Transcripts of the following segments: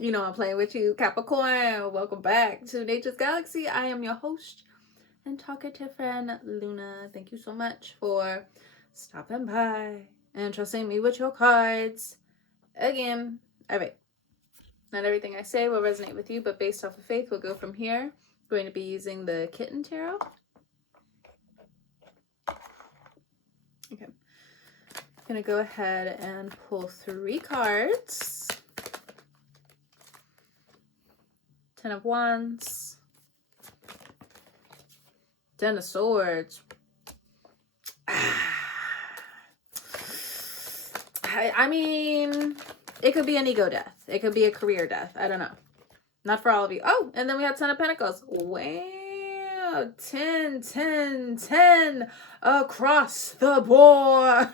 You know I'm playing with you, Capricorn. Welcome back to Nature's Galaxy. I am your host and talkative friend, Luna. Thank you so much for stopping by and trusting me with your cards again. All right. Not everything I say will resonate with you, but based off of faith, we'll go from here. Going to be using the Kitten Tarot. Okay. I'm going to go ahead and pull 3 cards. 10 of Wands. 10 of Swords. I mean, it could be an ego death. It could be a career death. I don't know. Not for all of you. Oh, and then we had 10 of Pentacles. Wow. 10, 10, 10 across the board.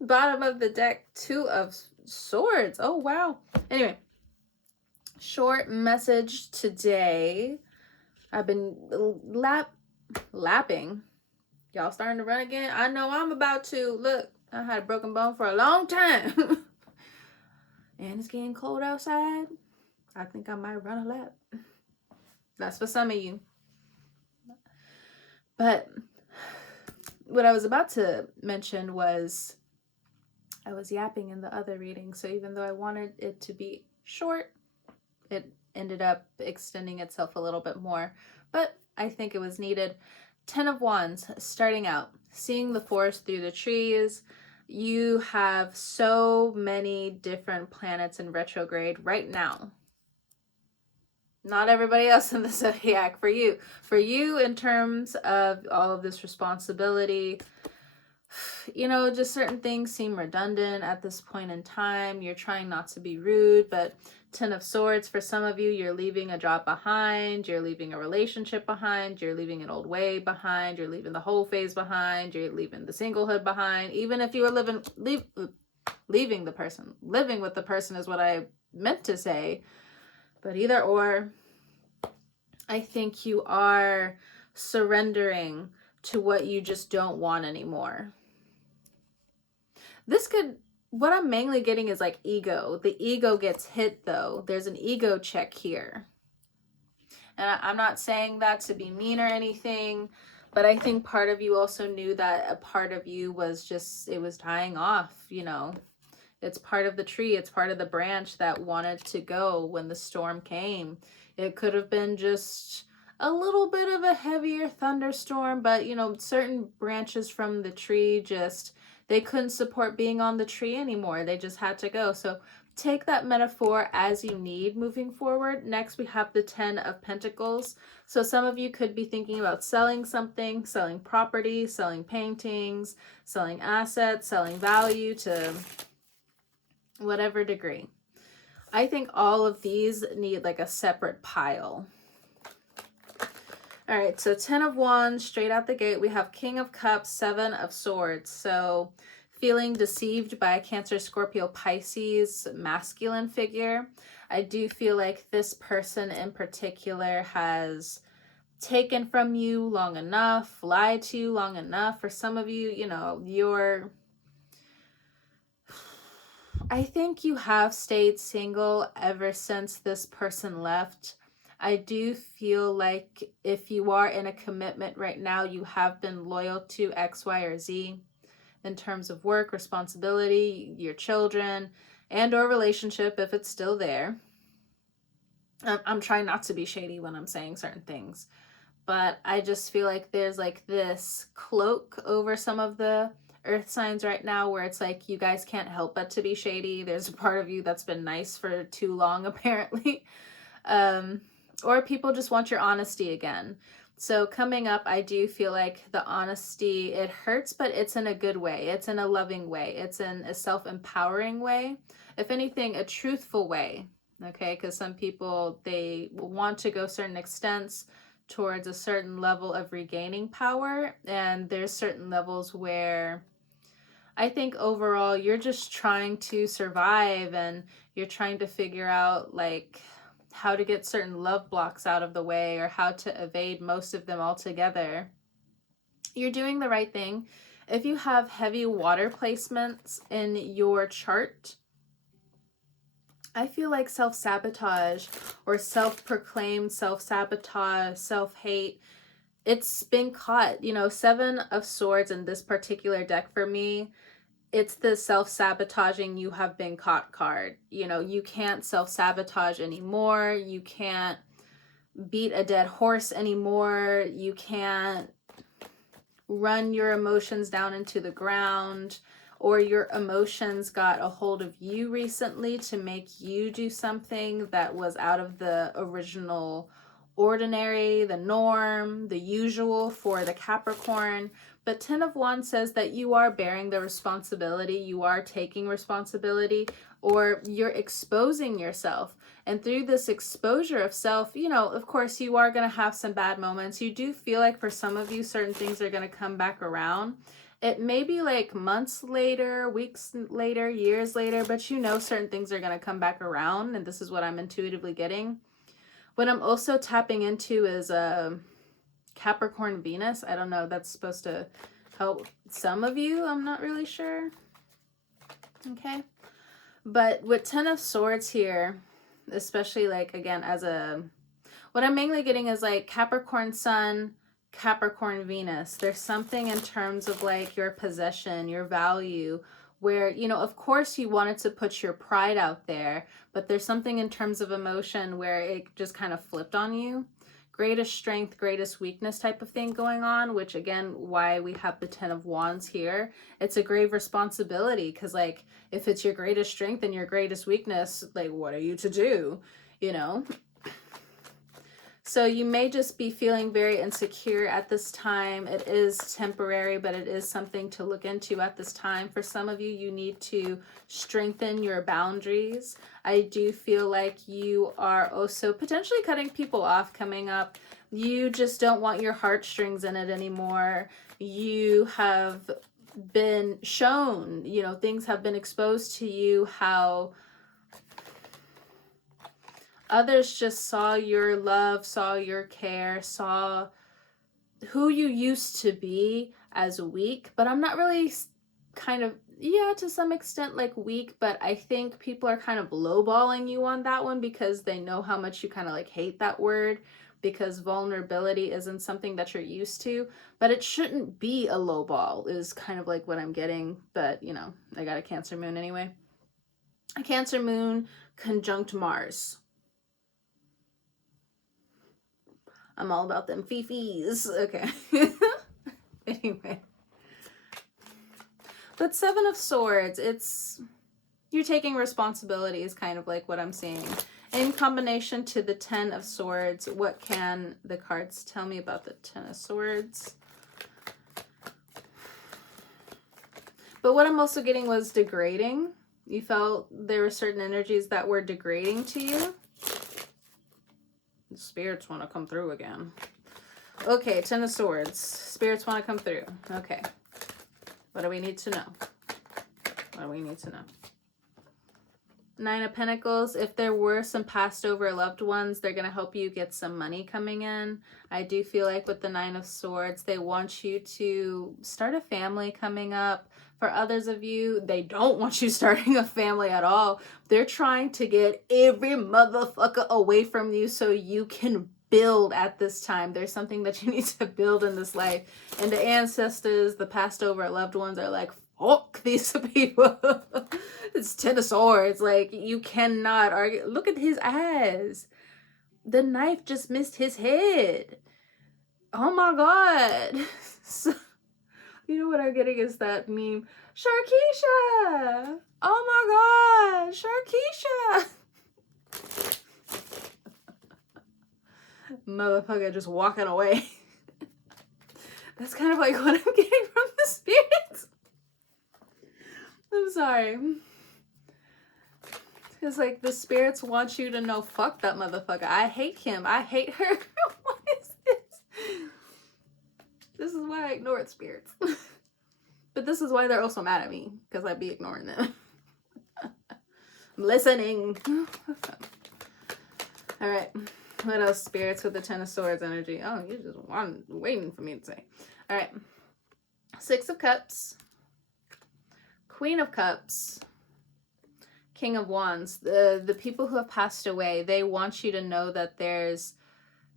Bottom of the deck, 2 of Swords. Oh, wow. Anyway, short message today. I've been lapping. Y'all starting to run again? I know I'm about to. Look, I had a broken bone for a long time. And it's getting cold outside. I think I might run a lap. That's for some of you. But what I was about to mention was I was yapping in the other reading. So even though I wanted it to be short, it ended up extending itself a little bit more. But I think it was needed. 10 of Wands, starting out, seeing the forest through the trees. You have so many different planets in retrograde right now. Not everybody else in the zodiac. For you in terms of all of this responsibility, you know, just certain things seem redundant at this point in time. You're trying not to be rude, but 10 of Swords, for some of you, you're leaving a job behind, you're leaving a relationship behind, you're leaving an old way behind, you're leaving the whole phase behind, you're leaving the singlehood behind. Even if you were leaving the person, living with the person is what I meant to say. But either or, I think you are surrendering to what you just don't want anymore. What I'm mainly getting is like ego. The ego gets hit though. There's an ego check here. And I'm not saying that to be mean or anything, but I think part of you also knew that a part of you was just, it was dying off, you know. It's part of the tree. It's part of the branch that wanted to go when the storm came. It could have been just a little bit of a heavier thunderstorm, but, you know, certain branches from the tree just, they couldn't support being on the tree anymore. They just had to go. So take that metaphor as you need moving forward. Next, we have the 10 of Pentacles. So some of you could be thinking about selling something, selling property, selling paintings, selling assets, selling value to whatever degree. I think all of these need like a separate pile. All right, so 10 of Wands, straight out the gate, we have King of Cups, 7 of Swords. So feeling deceived by a Cancer, Scorpio, Pisces masculine figure. I do feel like this person in particular has taken from you long enough, lied to you long enough. For some of you, you know, I think you have stayed single ever since this person left. I do feel like if you are in a commitment right now, you have been loyal to X, Y, or Z in terms of work, responsibility, your children, and or relationship if it's still there. I'm trying not to be shady when I'm saying certain things, but I just feel like there's like this cloak over some of the earth signs right now where it's like you guys can't help but to be shady. There's a part of you that's been nice for too long apparently. Or people just want your honesty again. So coming up, I do feel like the honesty, it hurts, but it's in a good way. It's in a loving way. It's in a self-empowering way. If anything, a truthful way. Okay, because some people, they want to go certain extents towards a certain level of regaining power. And there's certain levels where I think overall you're just trying to survive and you're trying to figure out like how to get certain love blocks out of the way or how to evade most of them altogether. You're doing the right thing. If you have heavy water placements in your chart, I feel like self-sabotage or self-proclaimed self-sabotage, self-hate, it's been caught. You know, Seven of Swords in this particular deck for me, it's the self-sabotaging you have been caught card. You know, you can't self-sabotage anymore. You can't beat a dead horse anymore. You can't run your emotions down into the ground, or your emotions got a hold of you recently to make you do something that was out of the original ordinary, the norm, the usual for the Capricorn. But 10 of Wands says that you are bearing the responsibility, you are taking responsibility, or you're exposing yourself. And through this exposure of self, you know, of course, you are going to have some bad moments. You do feel like for some of you, certain things are going to come back around. It may be like months later, weeks later, years later, but you know certain things are going to come back around. And this is what I'm intuitively getting. What I'm also tapping into is Capricorn Venus. I don't know, that's supposed to help some of you. I'm not really sure. Okay. But with 10 of Swords here, especially like, again, as a, what I'm mainly getting is like Capricorn Sun, Capricorn Venus. There's something in terms of like your possession, your value, where, you know, of course you wanted to put your pride out there, but there's something in terms of emotion where it just kind of flipped on you. Greatest strength, greatest weakness type of thing going on, which again, why we have the 10 of Wands here. It's a grave responsibility, because like, if it's your greatest strength and your greatest weakness, like, what are you to do, you know? So you may just be feeling very insecure at this time. It is temporary, but it is something to look into at this time. For some of you, you need to strengthen your boundaries. I do feel like you are also potentially cutting people off coming up. You just don't want your heartstrings in it anymore. You have been shown, you know, things have been exposed to you, how others just saw your love, saw your care, saw who you used to be as weak. But I'm not really kind of, yeah, to some extent like weak, but I think people are kind of lowballing you on that one because they know how much you kind of like hate that word, because vulnerability isn't something that you're used to. But it shouldn't be a lowball is kind of like what I'm getting. But, you know, I got a Cancer moon anyway. A Cancer moon conjunct Mars. I'm all about them fifis. Okay. Anyway. But 7 of Swords, it's, you're taking responsibility is kind of like what I'm seeing. In combination to the 10 of Swords, what can the cards tell me about the 10 of Swords? But what I'm also getting was degrading. You felt there were certain energies that were degrading to you. Spirits want to come through again. Okay, 10 of Swords. Spirits want to come through. Okay. What do we need to know? What do we need to know? 9 of Pentacles. If there were some passed over loved ones, they're going to help you get some money coming in. I do feel like with the 9 of Swords, they want you to start a family coming up. For others of you, they don't want you starting a family at all. They're trying to get every motherfucker away from you so you can build at this time. There's something that you need to build in this life. And the ancestors, the passed over loved ones are like, fuck these people. It's 10 of Swords. Like, you cannot argue. Look at his eyes. The knife just missed his head. Oh my God. So, you know what I'm getting is that meme. Sharkeisha! Oh my God! Sharkeisha! Motherfucker just walking away. That's kind of like what I'm getting from the spirits. I'm sorry. Because like the spirits want you to know, fuck that motherfucker. I hate him. I hate her. What is this? This is why I ignore spirits. But this is why they're also mad at me, because I be ignoring them. I'm listening. All right. What else? Spirits with the 10 of Swords energy. Oh, you're just waiting for me to say. All right. 6 of Cups. Queen of Cups. King of Wands, the people who have passed away, they want you to know that there's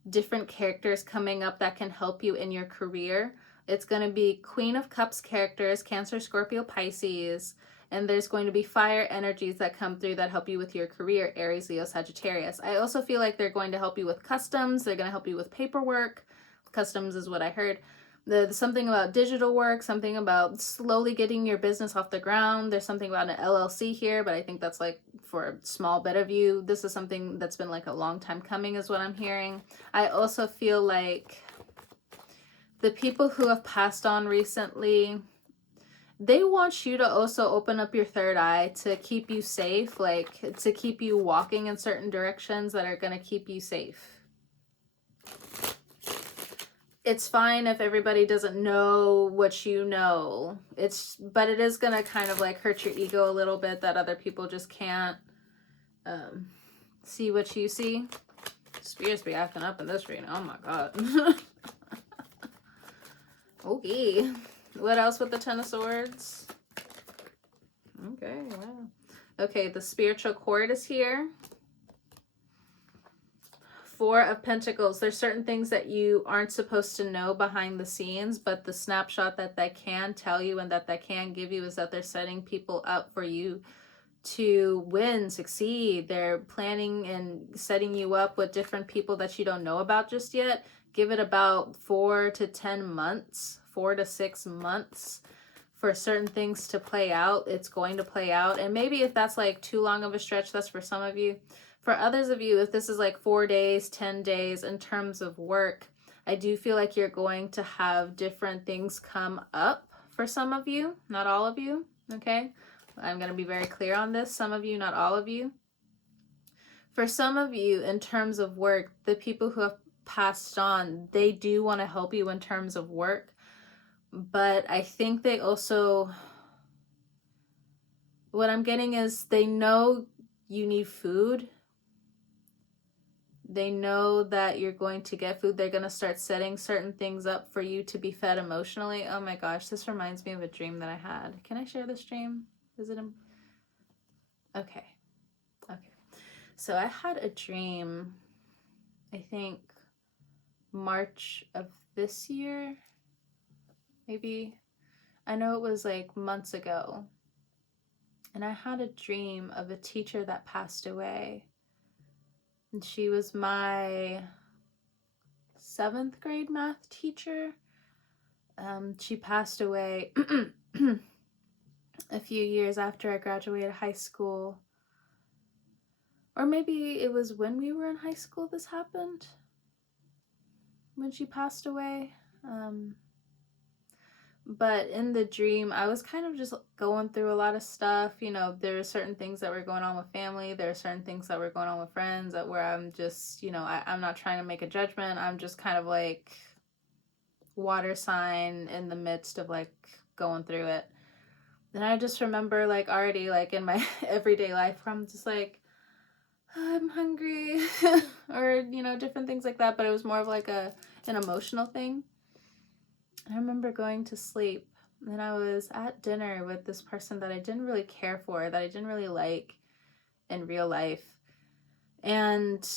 different characters coming up that can help you in your career. It's going to be Queen of Cups characters, Cancer, Scorpio, Pisces, and there's going to be fire energies that come through that help you with your career, Aries, Leo, Sagittarius. I also feel like they're going to help you with customs. They're going to help you with paperwork. Customs is what I heard. Something about digital work, something about slowly getting your business off the ground. There's something about an LLC here, but I think that's like for a small bit of you. This is something that's been like a long time coming is what I'm hearing. I also feel like the people who have passed on recently, they want you to also open up your third eye to keep you safe, like to keep you walking in certain directions that are going to keep you safe. It's fine if everybody doesn't know what you know. But it is going to kind of like hurt your ego a little bit that other people just can't see what you see. Spirits be acting up in this reading. Oh my god. Okay. What else with the Ten of Swords? Okay, wow. Okay, the spiritual cord is here. Four of Pentacles. There's certain things that you aren't supposed to know behind the scenes, but the snapshot that they can tell you and that they can give you is that they're setting people up for you to win, succeed. They're planning and setting you up with different people that you don't know about just yet. Give it about 4 to 10 months, 4 to 6 months for certain things to play out. It's going to play out. And maybe if that's like too long of a stretch, that's for some of you. For others of you, if this is like 4 days, 10 days in terms of work, I do feel like you're going to have different things come up for some of you, not all of you, okay? I'm going to be very clear on this. Some of you, not all of you. For some of you, in terms of work, the people who have passed on, they do want to help you in terms of work. But I think they also, what I'm getting is they know you need food. They know that you're going to get food. They're going to start setting certain things up for you to be fed emotionally. Oh my gosh, this reminds me of a dream that I had. Can I share this dream? Is it okay. So I had a dream, I think March of this year, maybe. I know it was like months ago. And I had a dream of a teacher that passed away. And she was my 7th grade math teacher. She passed away a few years after I graduated high school. Or maybe it was when we were in high school this happened. When she passed away. But in the dream, I was kind of just going through a lot of stuff. You know, there are certain things that were going on with family. There are certain things that were going on with friends that where I'm just, you know, I'm not trying to make a judgment. I'm just kind of like water sign in the midst of like going through it. And I just remember like already like in my everyday life where I'm just like, I'm hungry or, you know, different things like that. But it was more of like an emotional thing. I remember going to sleep and I was at dinner with this person that I didn't really care for, that I didn't really like in real life. And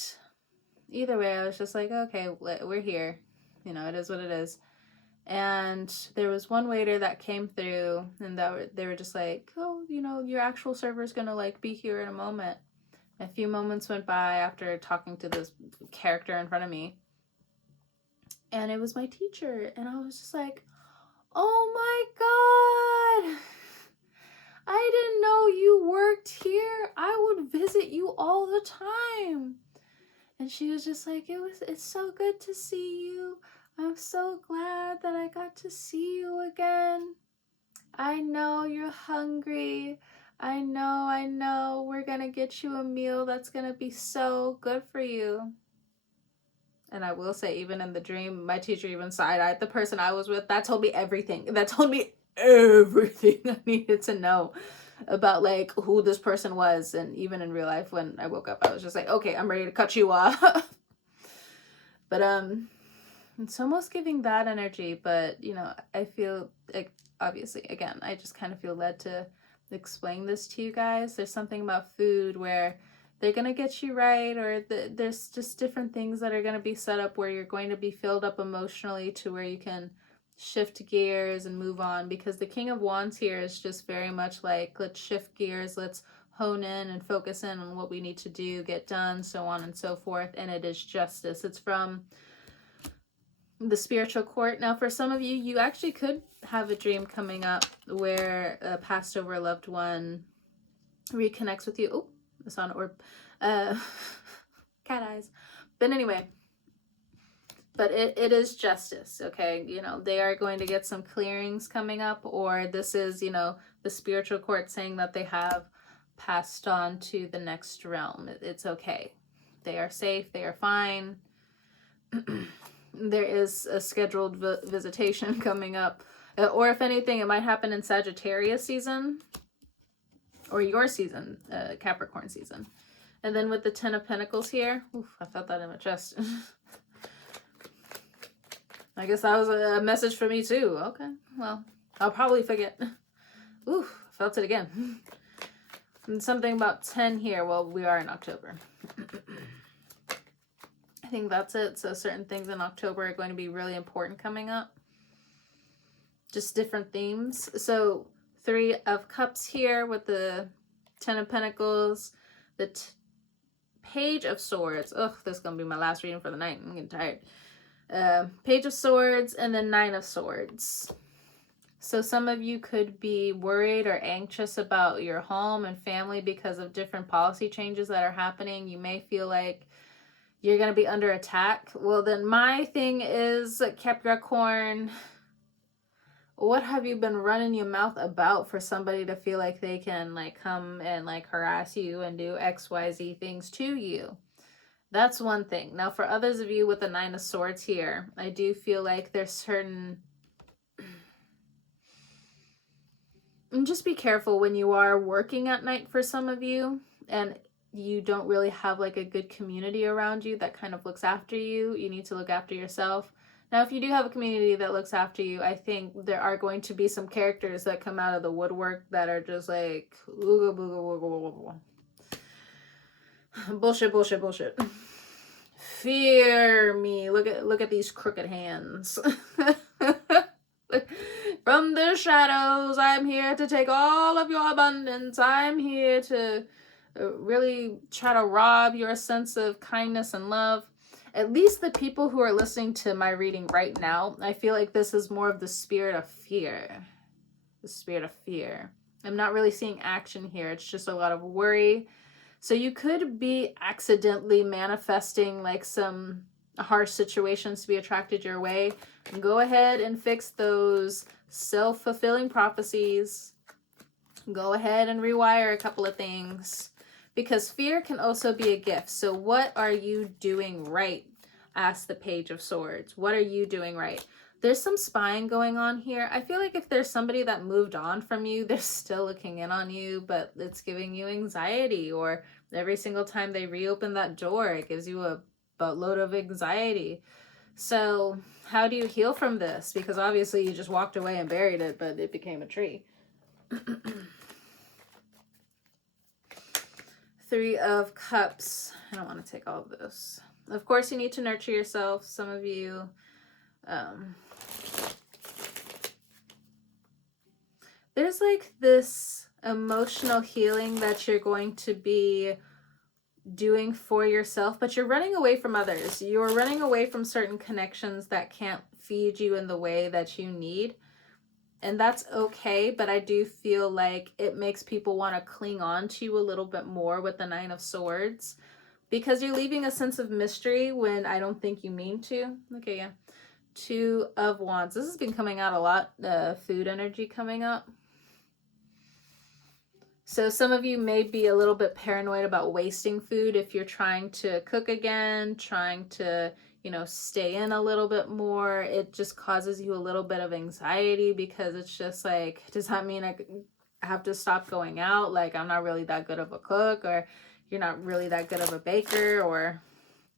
either way, I was just like, okay, we're here. You know, it is what it is. And there was one waiter that came through and they were just like, oh, you know, your actual server is going to like be here in a moment. A few moments went by after talking to this character in front of me. And it was my teacher. And I was just like, oh my god, I didn't know you worked here. I would visit you all the time. And she was just like, it's so good to see you. I'm so glad that I got to see you again. I know you're hungry. I know. We're gonna get you a meal that's gonna be so good for you. And I will say, even in the dream, my teacher even side-eyed the person I was with. That told me everything. That told me everything I needed to know about like who this person was. And even in real life, when I woke up, I was just like, okay, I'm ready to cut you off. But it's almost giving that energy. But you know, I feel like obviously, again, I just kind of feel led to explain this to you guys. There's something about food where they're going to get you right, or there's just different things that are going to be set up where you're going to be filled up emotionally to where you can shift gears and move on, because the King of Wands here is just very much like, let's shift gears, let's hone in and focus in on what we need to do, get done, so on and so forth. And it is justice. It's from the spiritual court. Now, for some of you, you actually could have a dream coming up where a passed over loved one reconnects with you. Oh, I saw an orb. Cat eyes. But anyway, but it is justice, okay? You know, they are going to get some clearings coming up, or this is, you know, the spiritual court saying that they have passed on to the next realm. It's okay. They are safe. They are fine. There is a scheduled visitation coming up. Or if anything, it might happen in Sagittarius season. Or your season, Capricorn season. And then with the Ten of Pentacles here. Oof, I felt that in my chest. I guess that was a message for me too. Okay, well, I'll probably forget. Ooh, felt it again. And something about 10 here. Well, we are in October. I think that's it. So certain things in October are going to be really important coming up. Just different themes. So 3 of Cups here with the 10 of Pentacles. The Page of Swords. Ugh, this is going to be my last reading for the night. I'm getting tired. Page of Swords and then 9 of Swords. So some of you could be worried or anxious about your home and family because of different policy changes that are happening. You may feel like you're going to be under attack. Well, then my thing is, Capricorn, what have you been running your mouth about for somebody to feel like they can like come and like harass you and do XYZ things to you? That's one thing. Now, for others of you with the 9 of Swords here, I do feel like there's certain... And just be careful when you are working at night for some of you, and you don't really have like a good community around you that kind of looks after you. You need to look after yourself. Now, if you do have a community that looks after you, I think there are going to be some characters that come out of the woodwork that are just like, ooga booga wooga wooga. Bullshit, bullshit, bullshit. Fear me. Look at these crooked hands. From the shadows, I'm here to take all of your abundance. I'm here to really try to rob your sense of kindness and love. At least the people who are listening to my reading right now, I feel like this is more of the spirit of fear. The spirit of fear. I'm not really seeing action here. It's just a lot of worry. So you could be accidentally manifesting like some harsh situations to be attracted your way. Go ahead and fix those self-fulfilling prophecies. Go ahead and rewire a couple of things, because fear can also be a gift. So what are you doing right? Ask the Page of Swords. What are you doing right? There's some spying going on here. I feel like if there's somebody that moved on from you, they're still looking in on you, but it's giving you anxiety, or every single time they reopen that door, it gives you a boatload of anxiety. So how do you heal from this? Because obviously you just walked away and buried it, but it became a tree. 3 of Cups. I don't want to take all of this. Of course, you need to nurture yourself. Some of you, there's like this emotional healing that you're going to be doing for yourself, but you're running away from others. You're running away from certain connections that can't feed you in the way that you need. And that's okay, but I do feel like it makes people want to cling on to you a little bit more with the 9 of Swords, because you're leaving a sense of mystery when I don't think you mean to. Okay, yeah. 2 of Wands. This has been coming out a lot, the food energy coming up. So some of you may be a little bit paranoid about wasting food if you're trying to cook again, trying to, you know, stay in a little bit more. It just causes you a little bit of anxiety, because it's just like, does that mean I have to stop going out? Like, I'm not really that good of a cook, or you're not really that good of a baker, or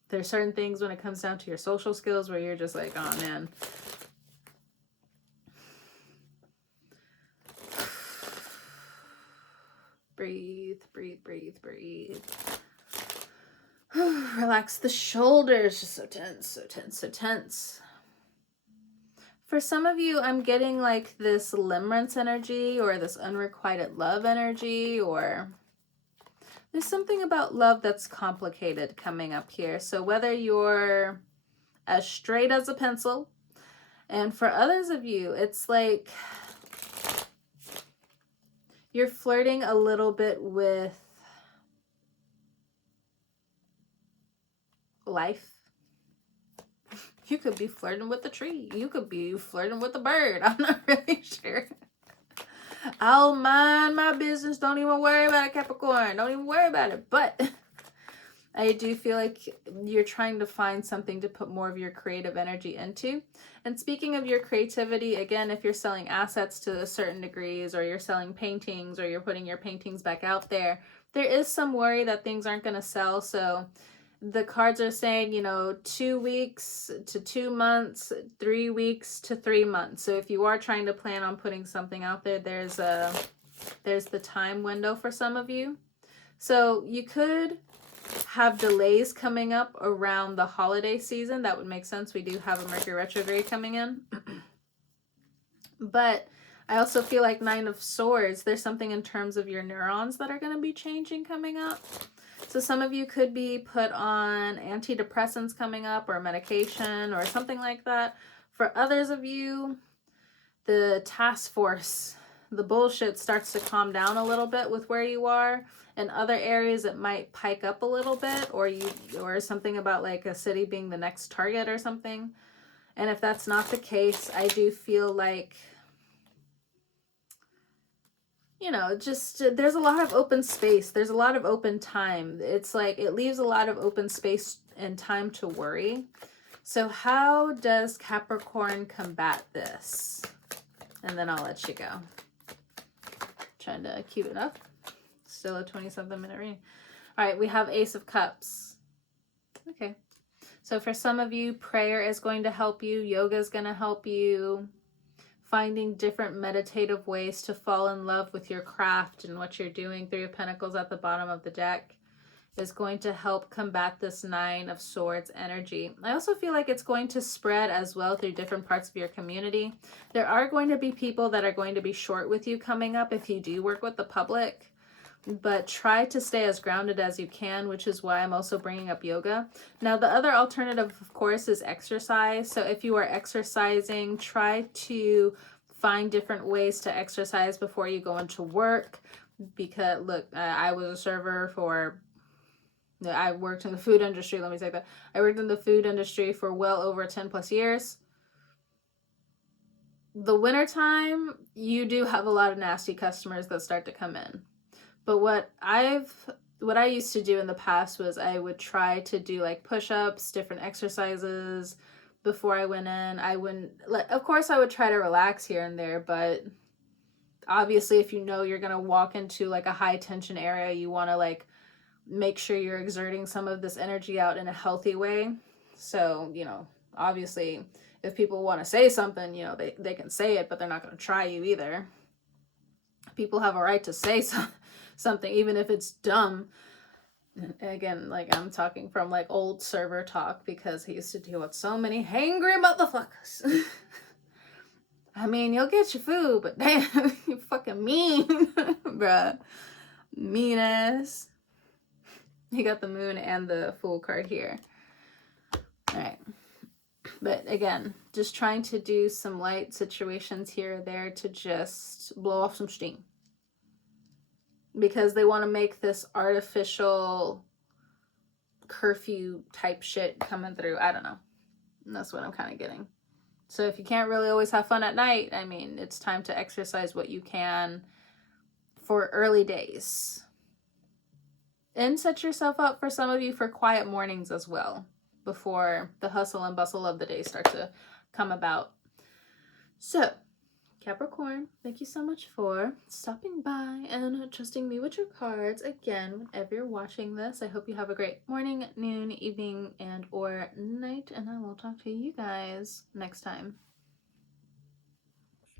there's certain things when it comes down to your social skills where you're just like, oh man. Breathe, breathe, breathe, breathe. Relax the shoulders. Just so tense, so tense, so tense. For some of you, I'm getting like this limerence energy or this unrequited love energy, or there's something about love that's complicated coming up here. So whether you're as straight as a pencil, and for others of you, it's like you're flirting a little bit with life. You could be flirting with the tree. You could be flirting with the bird. I'm not really sure. I'll mind my business. Don't even worry about it, Capricorn. Don't even worry about it. But I do feel like you're trying to find something to put more of your creative energy into. And speaking of your creativity, again, if you're selling assets to certain degrees, or you're selling paintings, or you're putting your paintings back out there, there is some worry that things aren't going to sell. So the cards are saying, 2 weeks to 2 months, 3 weeks to 3 months. So if you are trying to plan on putting something out there, there's the time window for some of you. So you could have delays coming up around the holiday season. That would make sense. We do have a Mercury retrograde coming in. But I also feel like Nine of Swords, there's something in terms of your neurons that are going to be changing coming up. So some of you could be put on antidepressants coming up, or medication or something like that. For others of you, the task force, the bullshit starts to calm down a little bit with where you are. In other areas, it might pike up a little bit, or something about like a city being the next target or something. And if that's not the case, I do feel like, just there's a lot of open space. There's a lot of open time. It's like it leaves a lot of open space and time to worry. So how does Capricorn combat this? And then I'll let you go. Trying to keep it up. Still a 20-something minute reading. All right, we have Ace of Cups. Okay. So for some of you, prayer is going to help you. Yoga is going to help you. Finding different meditative ways to fall in love with your craft and what you're doing. Three of Pentacles at the bottom of the deck is going to help combat this Nine of Swords energy. I also feel like it's going to spread as well through different parts of your community. There are going to be people that are going to be short with you coming up if you do work with the public. But try to stay as grounded as you can, which is why I'm also bringing up yoga. Now, the other alternative, of course, is exercise. So if you are exercising, try to find different ways to exercise before you go into work. Because, look, I was a server I worked in the food industry. Let me say that. I worked in the food industry for well over 10 plus years. The wintertime, you do have a lot of nasty customers that start to come in. But what I used to do in the past was I would try to do like push-ups, different exercises before I went in. Of course I would try to relax here and there, but obviously if you're going to walk into like a high tension area, you want to like make sure you're exerting some of this energy out in a healthy way. So, obviously if people want to say something, they can say it, but they're not going to try you either. People have a right to say something, even if it's dumb. Again, like I'm talking from like old server talk, because he used to deal with so many hangry motherfuckers. I mean, you'll get your food, but damn, you fucking mean, bruh. Mean ass. You got the Moon and the Fool card here. All right. But again, just trying to do some light situations here or there to just blow off some steam. Because they want to make this artificial curfew type shit coming through. I don't know. And that's what I'm kind of getting. So if you can't really always have fun at night, I mean, it's time to exercise what you can for early days. And set yourself up, for some of you, for quiet mornings as well, before the hustle and bustle of the day start to come about. So, Capricorn, thank you so much for stopping by and trusting me with your cards. Again, whenever you're watching this, I hope you have a great morning, noon, evening, and or night, and I will talk to you guys next time.